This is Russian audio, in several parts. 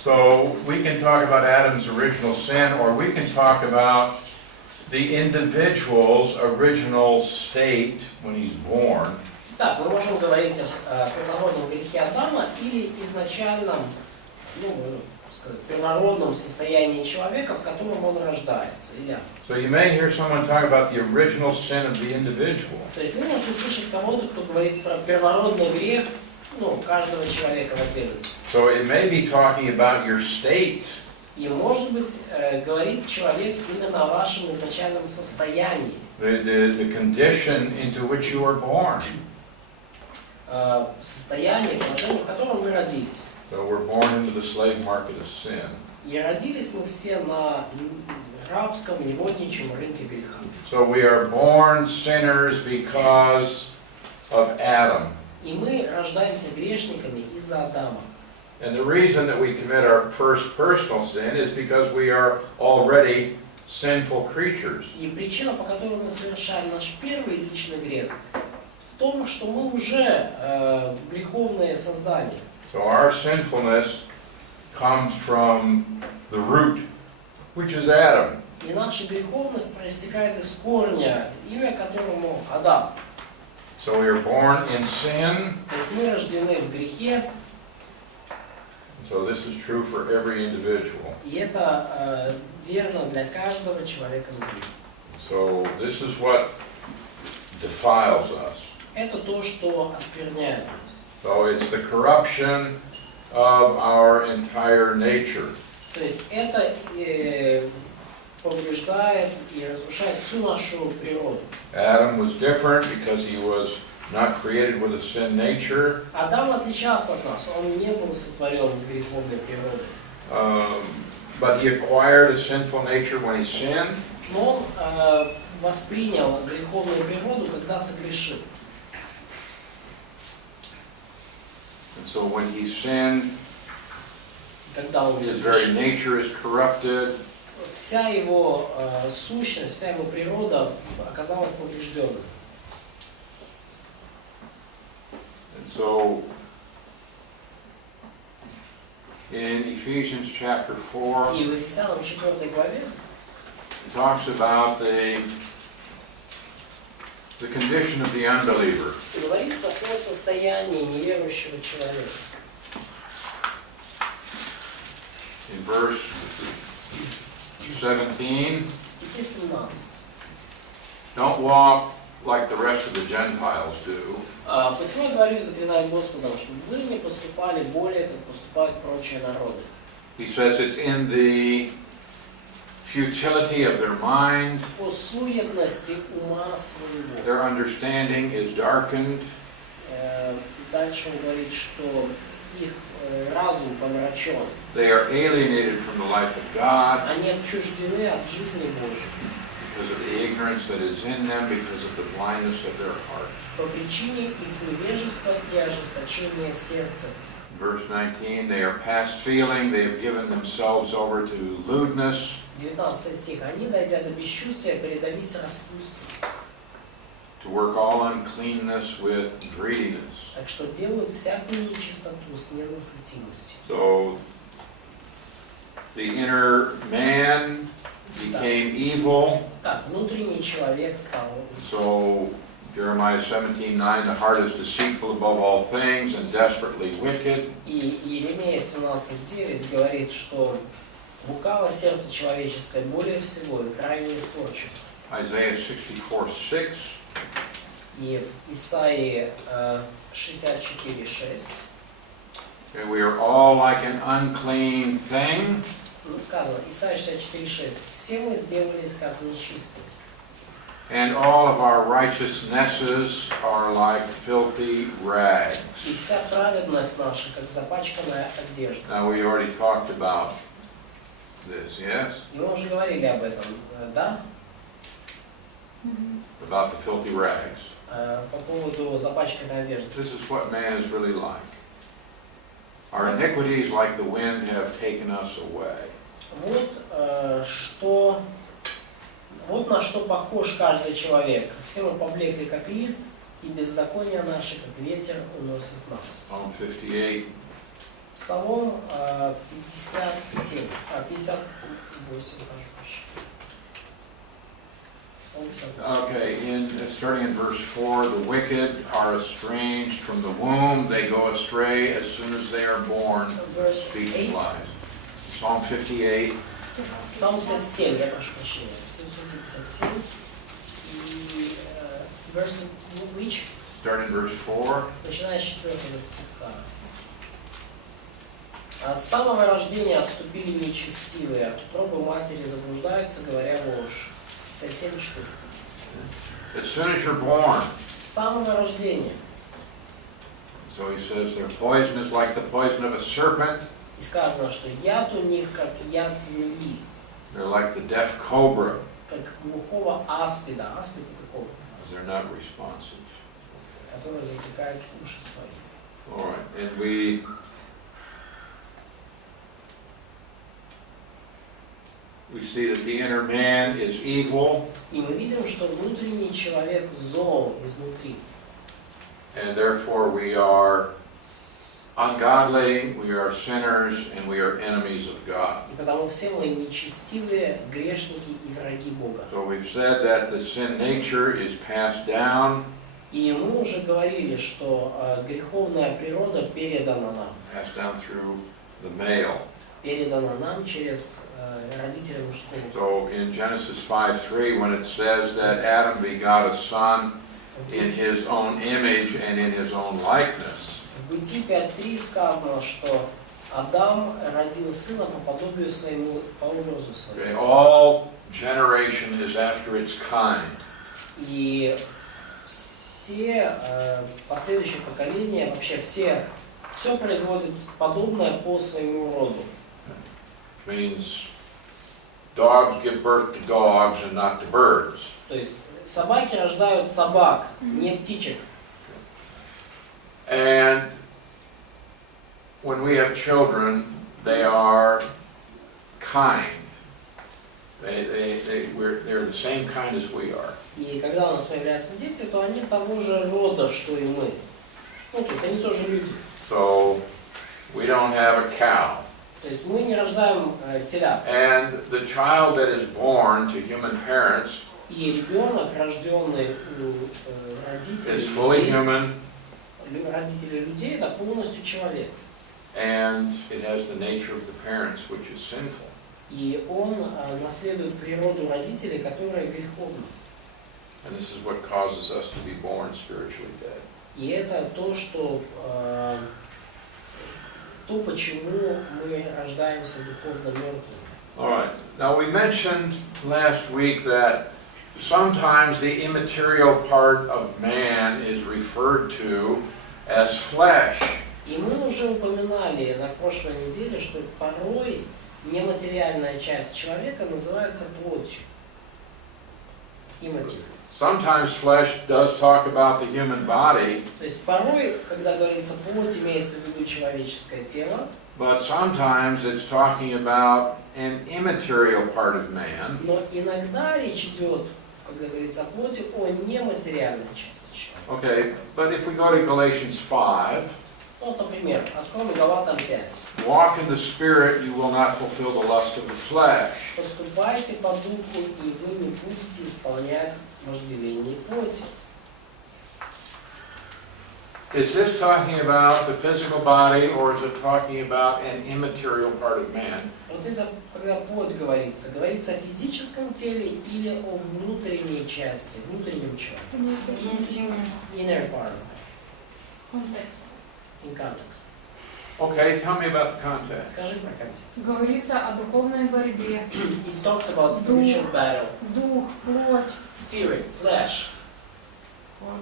So we can talk about Adam's original sin, or we can talk about the individual's original state when he's born. Так, мы можем говорить о первородном грехе Адама или изначальном, можно сказать, первородном состоянии человека, в котором он рождается. So you may hear someone talk about the original sin of the individual. То есть вы можете услышать кого-то, кто говорит про первородный грех, каждого человека в отдельности. So it may be talking about your state. И может быть говорит человек именно о вашем изначальном состоянии. The condition into which you were born. Состояние, положение, в котором мы родились. So we're born into the slave market of sin. И родились мы все на рабском, невольничьем рынке греха. So we are born sinners because of Adam. И мы рождаемся грешниками из-за Адама. And the reason that we commit our first personal sin is because we are already sinful creatures. И причина, по которой мы совершаем наш первый личный грех, в том, что мы уже греховные создания. So our sinfulness comes from the root, which is Adam. И наша греховность проистекает из корня, имя которому Адам. So we are born in sin. То есть мы рождены в грехе. So this is true for every individual. И это верно для каждого человека на земле. So this is what defiles us. Это то, что оскверняет нас. So it's the corruption of our entire nature. То есть это повреждает и разрушает всю нашу природу. Adam was different because he was not created with a sin nature. Адам отличался от нас, он не был сотворен с греховной природой. But he acquired a sinful nature when he sinned. Но он воспринял греховную природу, когда согрешил. And so when he sinned, Когда он his very согрешил, nature is corrupted. вся его сущность, вся его природа оказалась поврежденной. And so in Ephesians chapter 4, И в Ефесянам 4 главе it talks about the condition of the unbeliever. говорится о состоянии неверующего человека. In verse 17, Стихи 17. don't walk like the rest of the Gentiles do. Посему я говорю и заклинаю Господом, чтобы вы не поступали более, как поступают прочие народы. He says it's in the futility of their mind. По суетности ума своего. Their understanding is darkened. Дальше он говорит, что их разум помрачен. They are alienated from the life of God Они отчуждены от жизни Божьей. because of the ignorance that is in them, because of the blindness of their heart. По причине их невежества и ожесточения сердца. Verse 19, they are past feeling, they have given themselves over to lewdness. 19 стих. Они, дойдя до бесчувствия, предались распутству. To work all uncleanness with greediness. Так что делают всякую нечистоту с ненасытимостью. So the inner man became evil. Так, внутренний человек стал. So Jeremiah 17:9, the heart is deceitful above all things and desperately wicked. И Иеремия 17:9 говорит, что лукаво сердце человеческое более всего и крайне испорчено. Isaiah 64:6. И в Исаии 64:6 And we are all like an unclean thing. сказано, Исаия 64:6, все мы сделались как нечистые. And all of our righteousnesses are like filthy rags. И вся праведность наша, как запачканная одежда. Now we already talked about this, yes? И мы уже говорили об этом, да? About the filthy rags. По поводу запачканной одежды. This is what man is really like. Our iniquities, like the wind, have taken us away. Вот на что похож каждый человек. Все мы поблекли, как лист, и беззакония наши, как ветер, уносит нас. Psalm 58. Псалом 57, 58, прошу прощения. Псалом 58. Okay, starting in verse 4, the wicked are estranged from the womb, they go astray as soon as they are born, Verse speaking 8. lies. Psalm 58. Псалом 57, я прошу прощения. 757. И verse which? Starting in verse 4. Начиная с 4 стиха. С самого рождения отступили нечестивые, от утробы матери заблуждаются, говоря ложь. 57:4. As soon as you're born. С самого рождения. So he says their poison is like the poison of a serpent. И сказано, что яд у них как яд змеи. They're like the deaf cobra. Как глухого аспида. Аспид это кобра. They're not responsive. Который затыкает уши свои. All right, and we see that the inner man is evil. И мы видим, что внутренний человек зол изнутри. And therefore we are ungodly, we are sinners, and we are enemies of God. И потому все мы нечестивые, грешники и враги Бога. So we've said that the sin nature is passed down. И мы уже говорили, что греховная природа передана нам. Passed down through the male. Передана нам через родителя мужского. So in Genesis 5:3, when it says that Adam begot a son in his own image and in his own likeness. В Бытии 5:3 сказано, что Адам родил сына по подобию своему, по образу своему. All generation is after its kind. И все последующие поколения, вообще все производят подобное по своему роду. Means dogs give birth to dogs and not to birds. То есть собаки рождают собак, не птичек. And when we have children, they are kind. They're the same kind as we are. И когда у нас появляются дети, то они того же рода, что и мы. Ну, то есть они тоже люди. So we don't have a cow. То есть мы не рождаем телят. And the child that is born to human parents И ребенок, рожденный у is fully human. Родители людей, это полностью человек. And it has the nature of the parents, which is sinful. И он наследует природу родителей, которая греховна. And this is what causes us to be born spiritually dead. И это то, что почему мы рождаемся духовно мертвыми. All right. Now we mentioned last week that sometimes the immaterial part of man is referred to as flesh. И мы уже упоминали на прошлой неделе, что порой нематериальная часть человека называется плотью. Имматериал. Sometimes flesh does talk about the human body, То есть порой, когда говорится плоть, имеется в виду человеческое тело, but sometimes it's talking about an immaterial part of man. но иногда речь идет, когда говорится о плоти, о нематериальной части человека. Okay, but if we go to Galatians 5, Вот, например, откроем Галатам 5. walk in the Spirit, you will not fulfill the lust of the flesh. Поступайте по духу, и вы не будете исполнять вожделение плоти. Is this talking about the physical body, or is it talking about an immaterial part of man? Вот это, когда плоть говорится, говорится о физическом теле или о внутренней части, внутреннем человеке. Inner part. Контекст. In context. Okay, tell me about the context. Скажи про контекст. Говорится о духовной борьбе. It talks about spiritual battle. Дух, плоть. Spirit, flesh. Вот.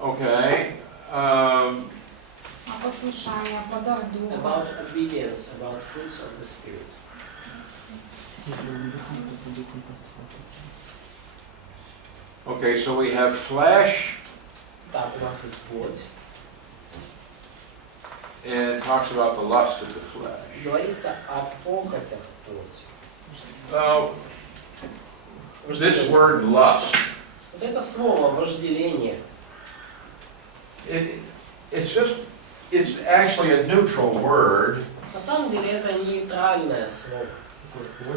Okay. О послушании, о плодах духа. About obedience, about fruits of the spirit. Okay, so we have flesh, Так, у нас есть плоть. and it talks about the lust of the flesh. Говорится о похотях плоти. Now, this word lust, Вот это слово вожделение. it's just it's actually a neutral word. На самом деле это нейтральное слово.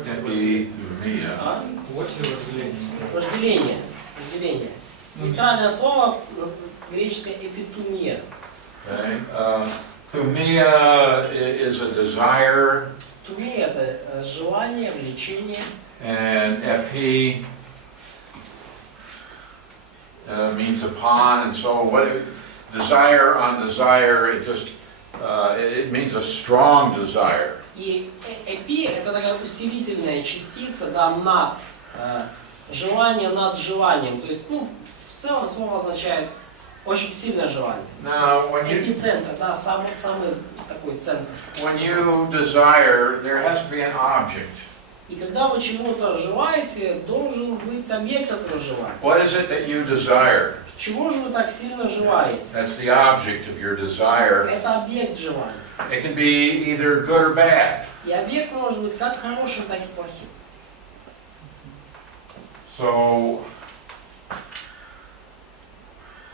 Can be thumia. А? Вожделение. Вожделение. Нейтральное слово греческое эпитумия. Okay. Thumia is a desire, Тумия это желание, влечение. and epi means upon, and so desire on desire, it just it means a strong desire. И эпи это такая усилительная частица, да, над желание над желанием. То есть, ну, в целом слово означает очень сильное желание. Now, Эпицентр, да, самый такой центр. when you desire, there has to be an object. И когда вы чего-то желаете, должен быть объект этого желания. What is it that you desire? Чего же вы так сильно желаете? That's the object of your desire. Это объект желания. It can be either good or bad. И объект может быть как хорошим, так и плохим. So,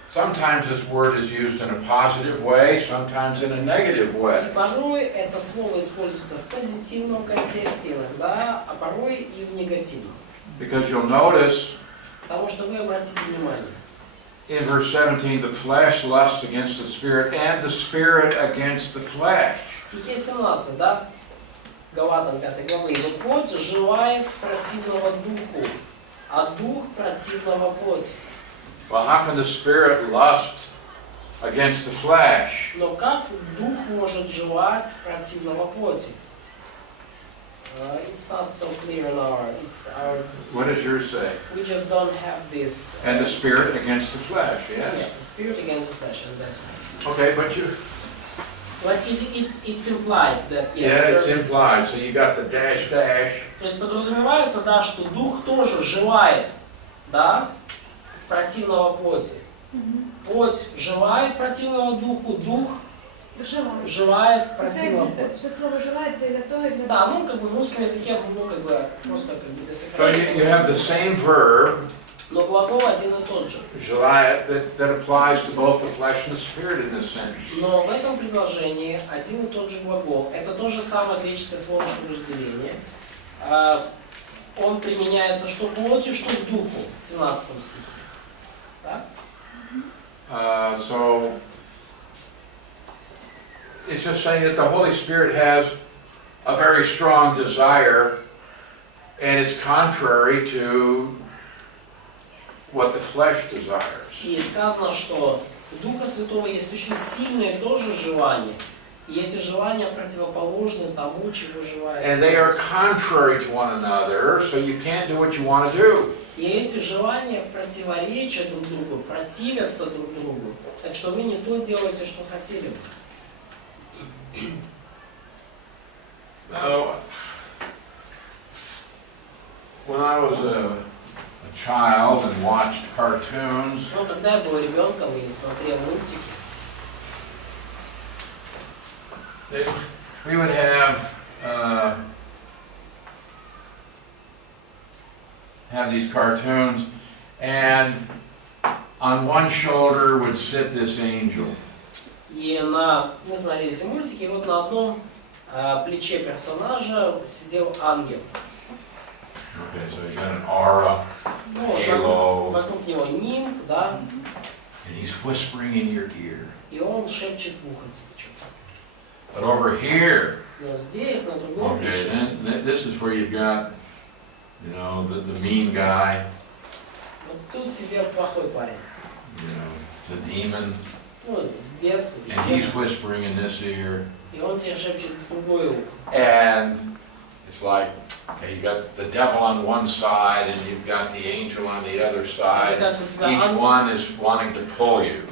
sometimes this word is used in a positive way, sometimes in a negative И way. порой это слово используется в позитивном контексте иногда, а порой и в негативном. Because you'll notice Потому что вы обратите внимание. in verse 17, the flesh lusts against the spirit, and the spirit against the flesh. В стихе 17, да, Галатам 5 главы, «Но плоть желает противного духу, а дух противного плоти». Well, how can the spirit lust against the flesh? Но как дух может желать противного плоти? It's not so clear in our. What does yours say? We just don't have this. And the spirit against the flesh, Yeah, yes? the spirit against the flesh, and that's right. Okay, but you... But it's implied that. Yeah, it's there is- implied, so you got the dash dash. То есть подразумевается, да, что дух тоже желает, да, противного плоти. Плоть желает противного духу, дух Желаю. желает противного плоти. Это слово желает для того и для Да, ну как бы в русском языке, ну как бы просто как бы для So сокращения. you have the same verb, Но глагол один и тот же. желает, that applies to both the flesh and the spirit in this sense. Но в этом предложении один и тот же глагол. Это то же самое греческое слово, что вожделение. Он применяется что к плоти, что к духу в 17 стихе. Да? So it's just saying that the Holy Spirit has a very strong desire, and it's contrary to what the flesh desires. И сказано, что у Духа Святого есть очень сильное тоже желание. И эти желания противоположны тому, чего желает. And they are contrary to one another, so you can't do what you want to do. И эти желания противоречат друг другу, противятся друг другу. Так что вы не то делаете, что хотели бы. Now, when I was a child and watched cartoons, Но когда я был ребенком и смотрел мультики, we would have these cartoons, and on one shoulder would sit this angel. и мы смотрели эти мультики, и вот на одном плече персонажа сидел ангел. Okay, so you got an aura, Ну, вот halo, вокруг него нимб, да, and he's whispering in your ear. и он шепчет в ухо тебе что-то. But over here, Но здесь, на другом okay, плече, then this is where you've got, you know, the mean guy, вот тут сидел плохой парень. you know, the demon, Ну, бес, and he's whispering in this ear. и он тебе шепчет в другое ухо. And it's like, okay, you got the devil on one side and you've got the angel on the other side. Это как у тебя Each one is wanting to pull you.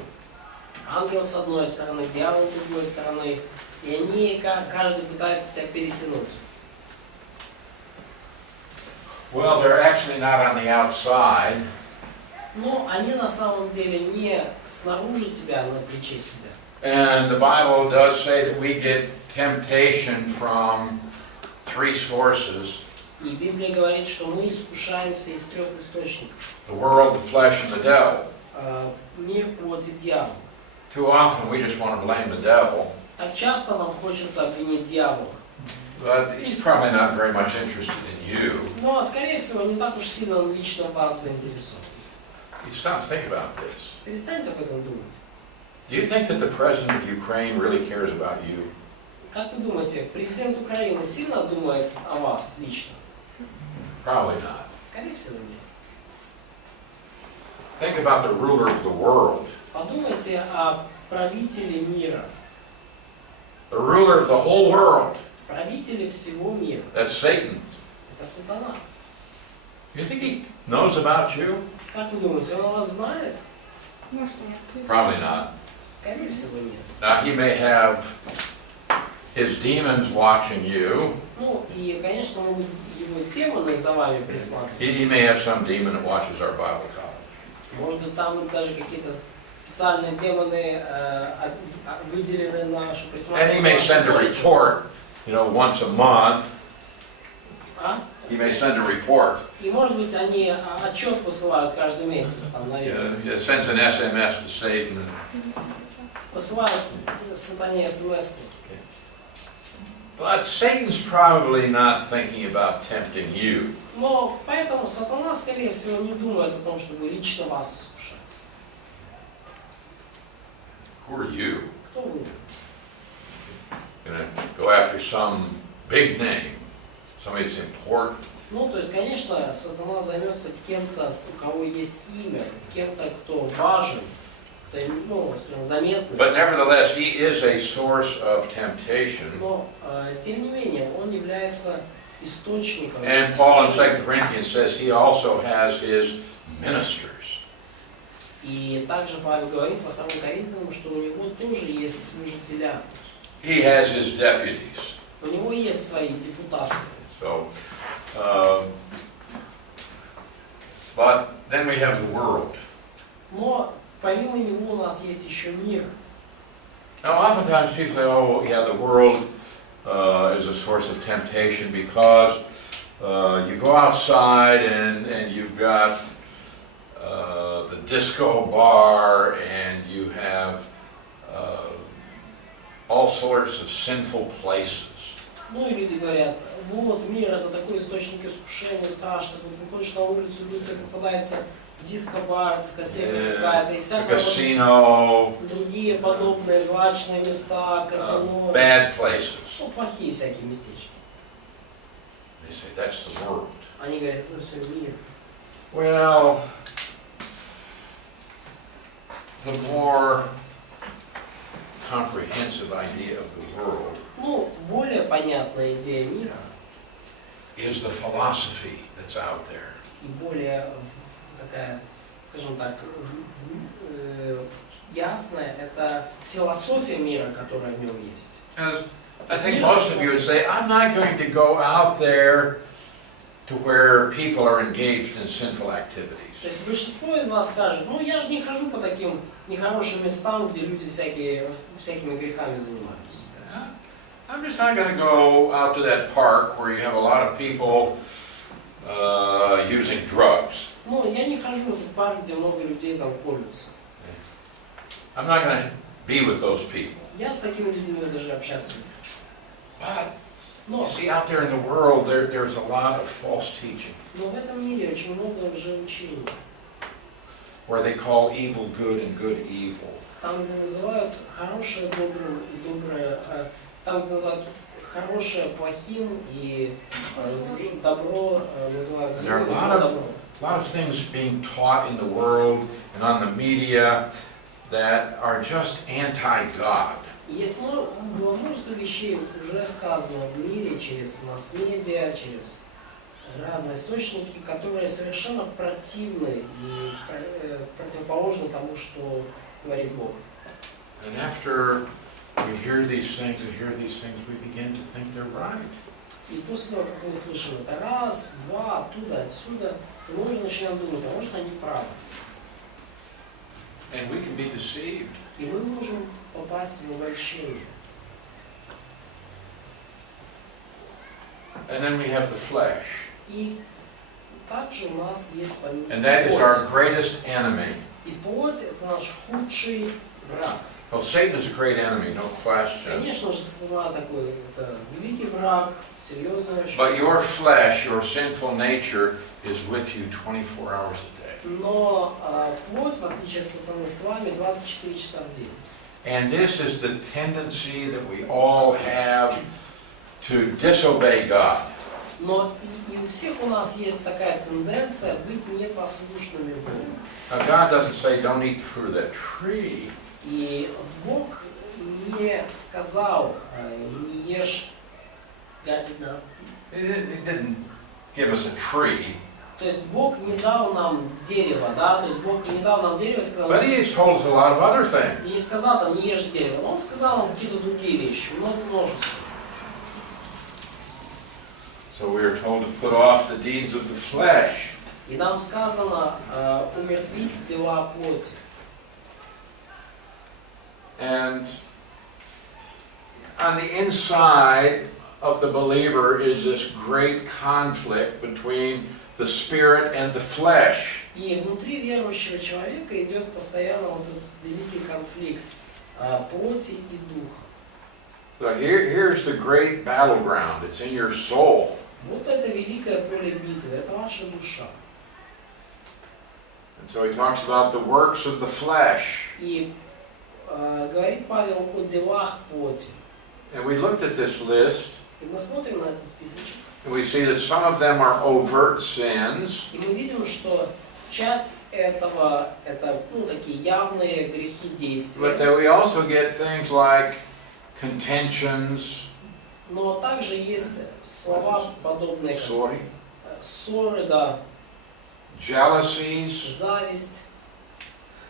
ангел с одной стороны, дьявол с другой стороны, и они, каждый пытается тебя перетянуть. Well, they're actually not on the outside. Но они на самом деле не снаружи тебя на плече сидят. And the Bible does say that we get temptation from three sources: И Библия говорит, что мы искушаемся из 3 источников. the world, the flesh, and the devil. Мир, плоть и дьявол. Too often we just want to blame the devil, Так часто нам хочется обвинить дьявола. but he's probably not very much interested in you. Но, скорее всего, не так уж сильно он лично вас заинтересован. You stop and think about this. Перестаньте об этом думать. Do you think that the president of Ukraine really cares about you? Как вы думаете, президент Украины сильно думает о вас лично? Probably not. Скорее всего, нет. Think about the ruler of the world, Подумайте о правителе мира. the ruler of the whole world. Правителе всего мира. That's Satan. Это сатана. You think he knows about you? Как вы думаете, он о вас знает? Может, нет. Probably not. Скорее всего, нет. Now he may have his demons watching you. Ну, и, конечно, могут его демоны за вами присматривать. He may have some demon that watches our Bible college. Может быть, там даже какие-то специальные демоны выделены на нашу And he may send a report, once a month. А? He may send a report. И, может быть, они отчет посылают каждый месяц, там, наверное. He sends an SMS to Satan. Посылают сатане смс-ку. But Satan's probably not thinking about tempting you. Но поэтому сатана, скорее всего, не думает о том, чтобы лично вас искушать. Who are you? Кто вы? Gonna go after some big name, somebody that's important. Ну, то есть, конечно, сатана займется кем-то, у кого есть имя, кем-то, кто важен, кто, скажем, заметный. But nevertheless, he is a source of temptation. Но, тем не менее, он является источником. And Paul in 2 Corinthians says he also has his ministers. И также Павел говорит во 2 Коринфянам, что у него тоже есть служителя. He has his deputies. У него есть свои депутаты. So, but then we have the world. Но помимо него у нас есть еще мир. Now, oftentimes people say, "Oh, yeah, the world is a source of temptation because you go outside and you've got the disco bar and you have all sorts of sinful places." Ну и люди говорят, вот мир это такой источник искушения страшный, вот выходишь на улицу, люди попадаются диско-бар, дискотека какая-то и всякое Casino, другие подобные злачные места, казино, bad places. ну плохие всякие местечки. They say that's the world. Они говорят, это все мир. Well, the more comprehensive idea of the world Ну, более понятная идея мира is the philosophy that's out there. и более такая, скажем так, ясная, это философия мира, которая в нем есть. I think most of you would say, I'm not going to go out there to where people are engaged in sinful activities. То есть большинство из вас скажет, ну я же не хожу по таким нехорошим местам, где люди всякими грехами занимаются. I'm just not going to go out to that park where you have a lot of people using drugs. Ну, я не хожу в этот парк, где много людей там колются. I'm not going to be with those people. Я с такими людьми даже общаться не буду. But you see, out there in the world, there's a lot of false teaching Но в этом мире очень много лжеучений. where they call evil good and good evil. Там, где называют хорошее добрым и доброе, там, где называют хорошее плохим и добро называют злым и добром. A lot of things being taught in the world and on the media that are just anti-God. Есть множество вещей уже сказано в мире через масс-медиа, через разные источники, которые совершенно противны и противоположны тому, что говорит Бог. And after we hear these things, we begin to think they're right. И после того, как мы слышим это раз, два, оттуда, отсюда, мы уже начинаем думать, а может они правы. And we can be deceived. И мы можем попасть в обольщение. And then we have the flesh. И также у нас есть And that is our плоть. greatest enemy. И плоть – это наш худший враг. Well, Satan is a great enemy, no question. Конечно же, сатана такой, это великий враг, серьезный очень. But your flesh, your sinful nature, is with you 24 hours a day. Но плоть, в отличие от сатаны, с вами 24 часа в день. And this is the tendency that we all have to disobey God. Но и у всех у нас есть такая тенденция быть непослушными Богу. Now, God doesn't say don't eat the fruit of that tree. И Бог не сказал, не ешь. God did not. He didn't give us a tree. То есть Бог не дал нам дерево, да? То есть Бог не дал нам дерево и сказал, But He has told us a lot of other things. не сказал там, не ешь дерево. Он сказал нам какие-то другие вещи, множество. So we are told to put off the deeds of the flesh. И нам сказано умертвить дела плоти. And on the inside of the believer is this great conflict between the spirit and the flesh. И внутри верующего человека идет постоянно вот этот великий конфликт плоти и духа. So here's the great battleground. It's in your soul. Вот это великое поле битвы, это ваша душа. And so he talks about the works of the flesh. И говорит Павел о делах плоти. And we looked at this list, И мы смотрим на этот списочек, and we see that some of them are overt sins, и мы видим, что часть этого это такие явные грехи but действия, that we also get things like contentions, но также есть слова подобные как ссоры, да, jealousies, зависть,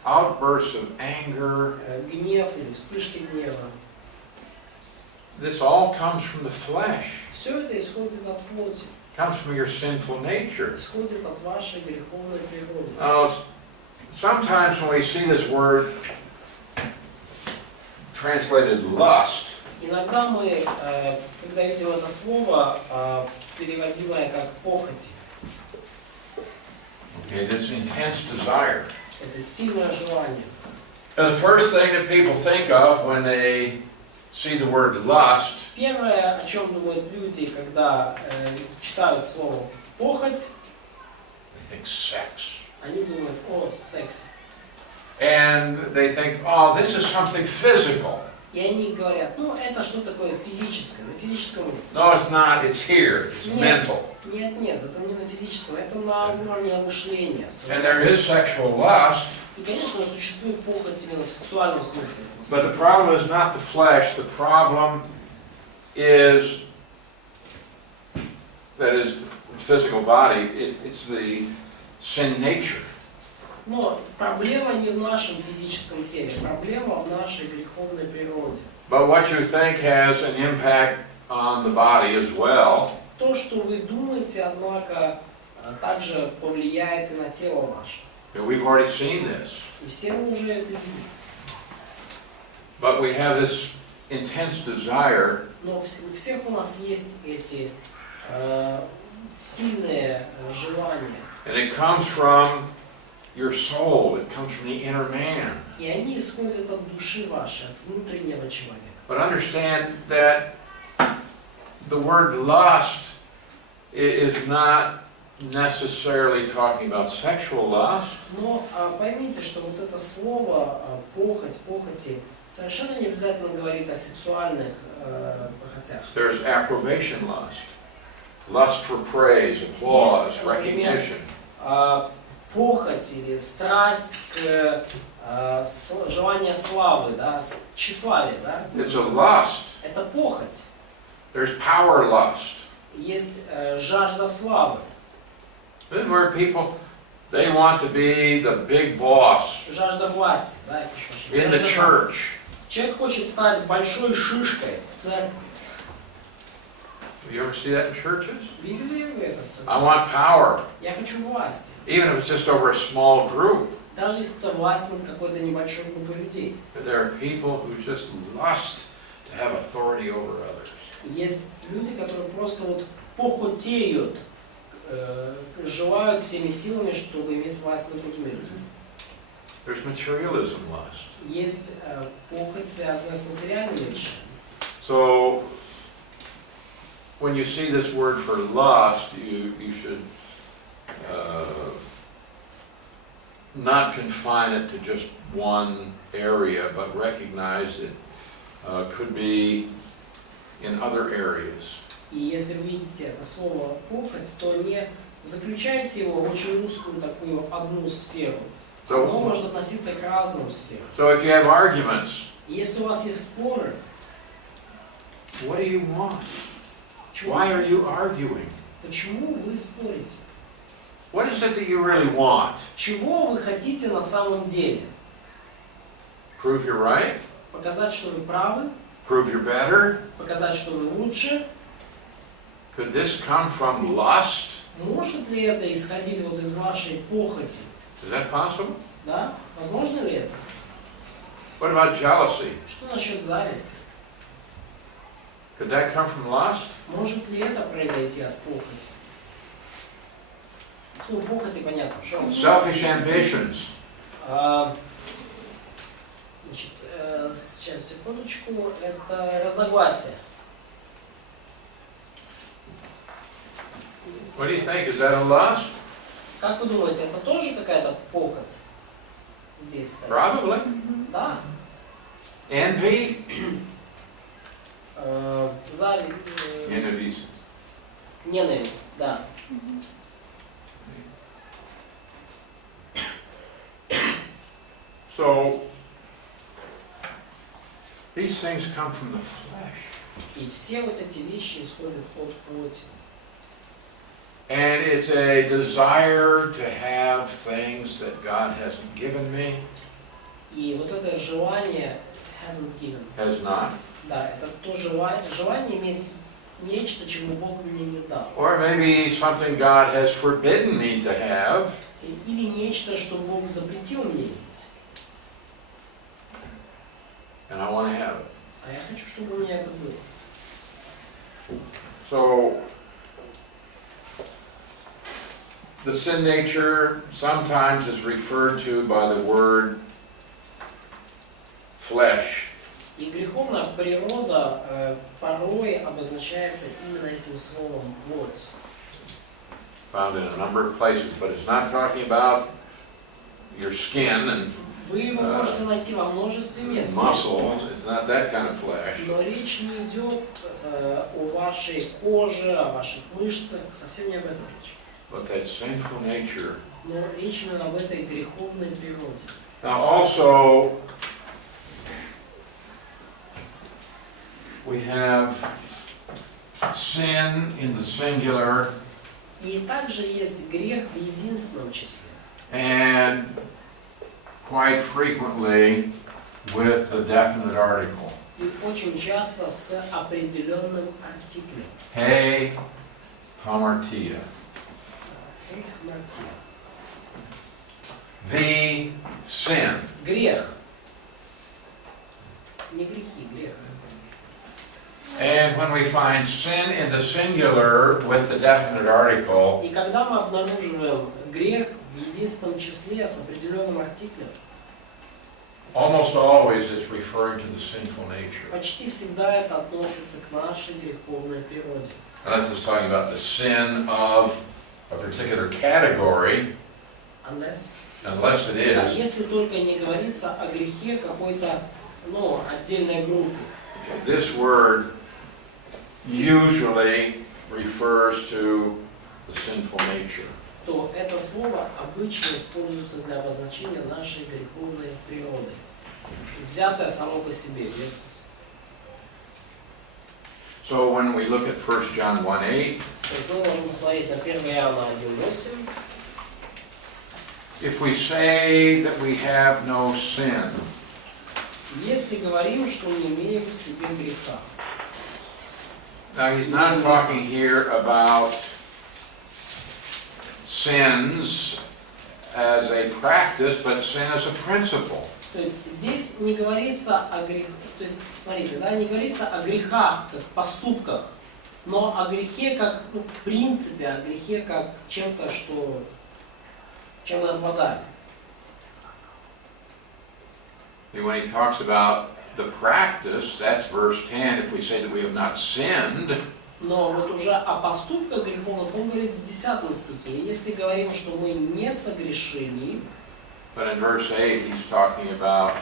outbursts of anger. гнев или вспышки гнева. This all comes from the flesh. Все это исходит от плоти, Comes from your sinful nature. исходит от вашей греховной природы. Now, sometimes when we see this word translated lust, Иногда мы, когда видим это слово, переводимое как похоти, okay, this intense desire. это сильное желание. And the first thing that people think of when they see the word lust Первое, о чем думают люди, когда читают слово похоть, they think sex. они думают о сексе. And they think, oh, this is something physical. И они говорят, это что такое физическое, на физическом уровне. No, it's not. It's here. It's mental. Нет, это не на физическом, это на уровне мышления. And there is sexual lust. И, конечно, существует похоть именно в сексуальном смысле. But the problem is not the flesh. The problem is that is the physical body. It's the sin nature. Но проблема не в нашем физическом теле, проблема в нашей греховной природе. But what you think has an impact on the body as well. То, что вы думаете, однако, также повлияет и на тело ваше. We've already seen this. И все мы уже это видим. But we have this intense desire. Но у всех у нас есть эти сильные желания. And it comes from your soul. It comes from the inner man. И они исходят от души вашей, от внутреннего человека. But understand that the word lust is not necessarily talking about sexual lust. Но поймите, что вот это слово похоти, совершенно не обязательно говорит о сексуальных похотях. There's approbation lust. Lust for praise, applause, Есть, recognition. Похоть или страсть к желание славы, да, тщеславие, да? It's a lust. Это похоть. There's power lust. Есть жажда славы. This is where people, they want to be the big boss Жажда власти, да, in the church. Человек хочет стать большой шишкой в церкви. You ever see that in churches? Видели вы это в церкви? I want power, Я хочу власти. even if it's just over a small group. Даже если это власть над какой-то небольшой группой людей. But there are people who just lust to have authority over others. Есть люди, которые просто вот похотеют, желают всеми силами, чтобы иметь власть над другими людьми. There's materialism lust. Есть похоть, связанная с материальными вещами. So, when you see this word for lust, you should not confine it to just one area, but recognize it could be in other areas. И если вы видите это слово похоть, то не заключайте его в очень узкую такую одну сферу. Оно может относиться к разным сферам. So if you have arguments, И если у вас есть споры, what do you want? чего Why вы are you хотите? arguing? Почему вы спорите? What is it that you really want? Чего вы хотите на самом деле? Prove you're right? Показать, что вы правы? Prove you're better? Показать, что вы лучше? Could this come from lust? Может ли это исходить вот из вашей похоти? Is that possible? Да? Возможно ли это? What about jealousy? Что насчет зависти? Could that come from lust? Может ли это произойти от похоти? Ну, похоти понятно. Что? Selfish ambitions. Значит, сейчас, секундочку. Это разногласия. What do you think? Is that a lust? Как вы думаете, это тоже какая-то похоть здесь стоит? Probably. Да. Envy? Зависть. Envy. Ненависть, да. So, these things come from the flesh. И все вот эти вещи исходят от плоти. And it's a desire to have things that God hasn't given me. И вот это желание hasn't given. Has not. Да, это то желание иметь нечто, чего Бог мне не дал. Or maybe something God has forbidden me to have. Или нечто, что Бог запретил мне иметь. And I want to have it. А я хочу, чтобы у меня это было. So, the sin nature sometimes is referred to by the word flesh. И греховная природа порой обозначается именно этим словом плоть. Found in a number of places, but it's not talking about your skin and Вы его можете найти во множестве мест. muscle. It's not that kind of flesh. Но речь не идет о вашей коже, о ваших мышцах, совсем не об этом речь. But that sinful nature. Но речь именно об этой греховной природе. Now also, we have sin in the singular. И также есть грех в единственном числе. And quite frequently with the definite article. И очень часто с определенным артиклем. Hey, ХАМАРТИОЛОГИЯ. The sin. Грех. Не грехи, грех. And when we find sin in the singular with the definite article, И когда мы обнаруживаем грех в единственном числе с определенным артиклем, almost always it's referring to the sinful nature. почти всегда это относится к нашей греховной природе. Unless it's talking about the sin of a particular category, Unless it Да, is. если только не говорится о грехе какой-то, отдельной группе. This word usually refers to the sinful nature. То это слово обычно используется для обозначения нашей греховной природы. Взятое само по себе, без... So when we look at 1 John 1:8, То есть мы можем посмотреть на 1 Иоанна 1:8. if we say that we have no sin, Если говорим, что не имеем в себе греха. now he's not talking here about sins as a practice, but sin as a principle. То есть здесь не говорится о грехах, то есть, смотрите, да, не говорится о грехах, как поступках, но о грехе как принципе, о грехе как чем-то, чем мы обладаем. And when he talks about the practice, that's verse 10, if we say that we have not sinned. Но вот уже о поступках греховных он говорит в 10 стихе. Если говорим, что мы не согрешили, But in verse 8, he's talking about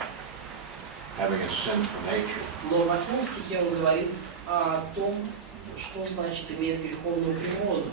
having a sinful nature. но в 8 стихе он говорит о том, что значит иметь греховную природу.